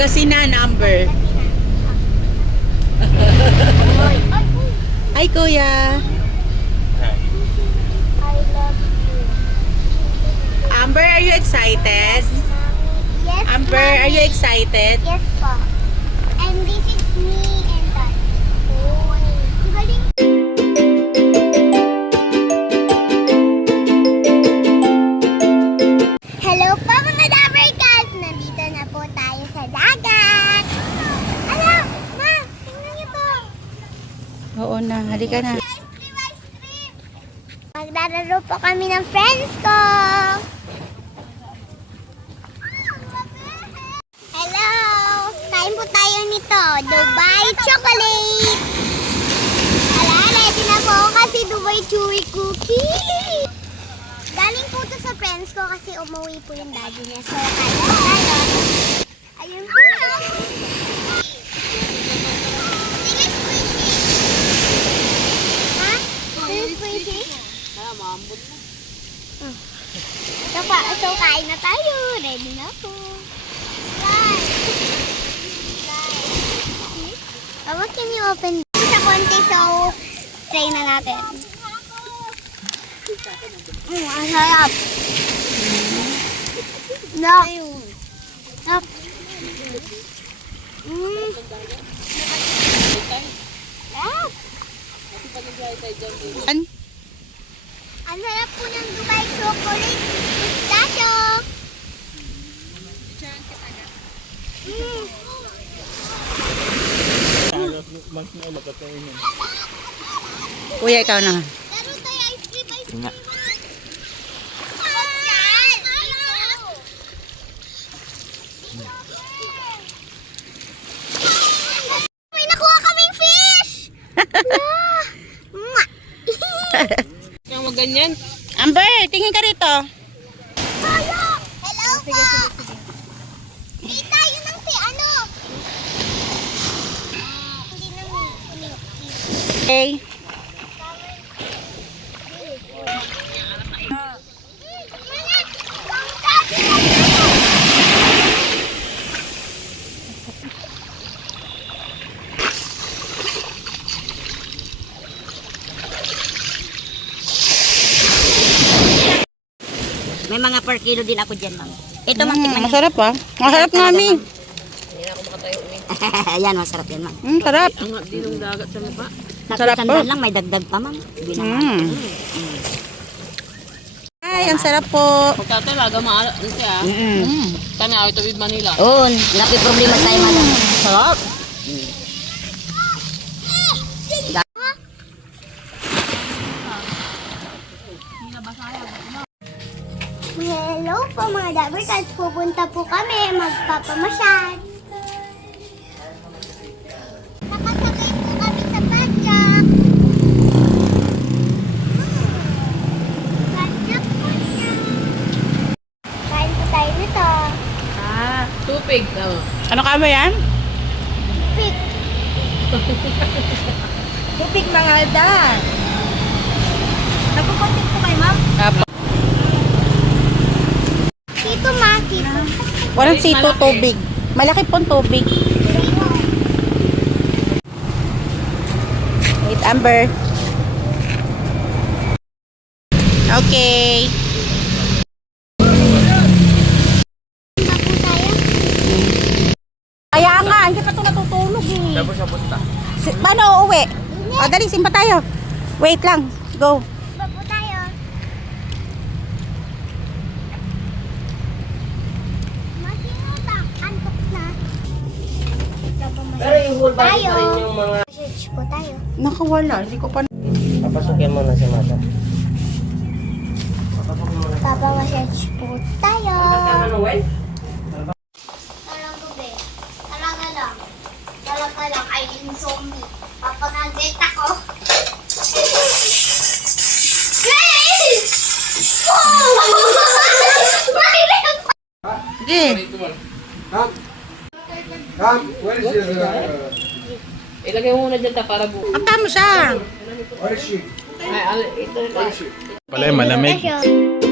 Pangasinan, Amber. Hi, Kuya. I love you. Amber, are you excited? Yes, Amber, Mommy. are you excited? Yes po. And this is me and Dad. Oh, galing. Hello po mga Dabarkas! Nandito na po tayo sa dagat. Ala, Ma! Tingnan niyo to. Oo na, halika na. Ice cream, ice cream! Maglalaro po kami ng friends ko. Hello! Kain po tayo nito. Dubai chocolate! Ala, ready na po ako kasi Dubai chewy cookie! Galing po to sa friends ko kasi umuwi po yung daddy niya. So, kain po tayo. Ayun po. This is squishy. Ha? This is squishy? So, kain na tayo. Ready na po. Mama, can you open sa konti so try na natin. Ang sarap. No. No. Ang sarap po ng Dubai chocolate. Pistachio. Kuya, ikaw na. Laro tayo ice cream, ice cream. Nga. May nakuha kaming fish! Kaya maganyan. Amber, tingin ka rito. Hello po! Tita, yun ang ano? Hindi naman. Okay. May mga per kilo din ako dyan, ma'am. Ito, ma'am. Tikman niyo. Masarap ah. Masarap nga, Mi. Ayan, masarap yan, ma'am. Sarap. Ang dinong dagat sa mukha. Sarap po. Sandal lang, may dagdag pa, ma'am. Ay, ang sarap po. Pagkatalaga maala. Ano siya? Tanaw ito with Manila. Oo, napi problema tayo, madam. Sarap. Hello po mga Dabarkas. Pupunta po kami magpapamasyal. Nakasakay po kami sa padyak. Padyak po niya. Kain po tayo nito. Tupig. Ano ka ba yan? Pig. Tupig mga dan. Nagpupuntik po kayo, ma'am? Tito ma, tito. Walang sito, tubig. Malaki pong tubig. Wait, Amber. Okay. Punta po tayo. Kaya nga, hindi pa ito natutulog eh. Paano uuwi? O, dali, simpa tayo. Wait lang. Go. Punta po tayo. Masinutang. Antok na. Pero yung whole body Tayo. pa rin yung mga... Search po tayo. Nakawala. Hindi ko pa... Papasukin mo na si Mata. Papa-massage po tayo. Manuel? Talaga be. Talaga lang. Talaga lang. Ay, insomnia. Papanagit ako. Grace! Oh! Sige. Where is your, Ilagay mo muna dyan ta para buo. Ang tama siya. where is she? Ay, ito. Pala malamig. Special.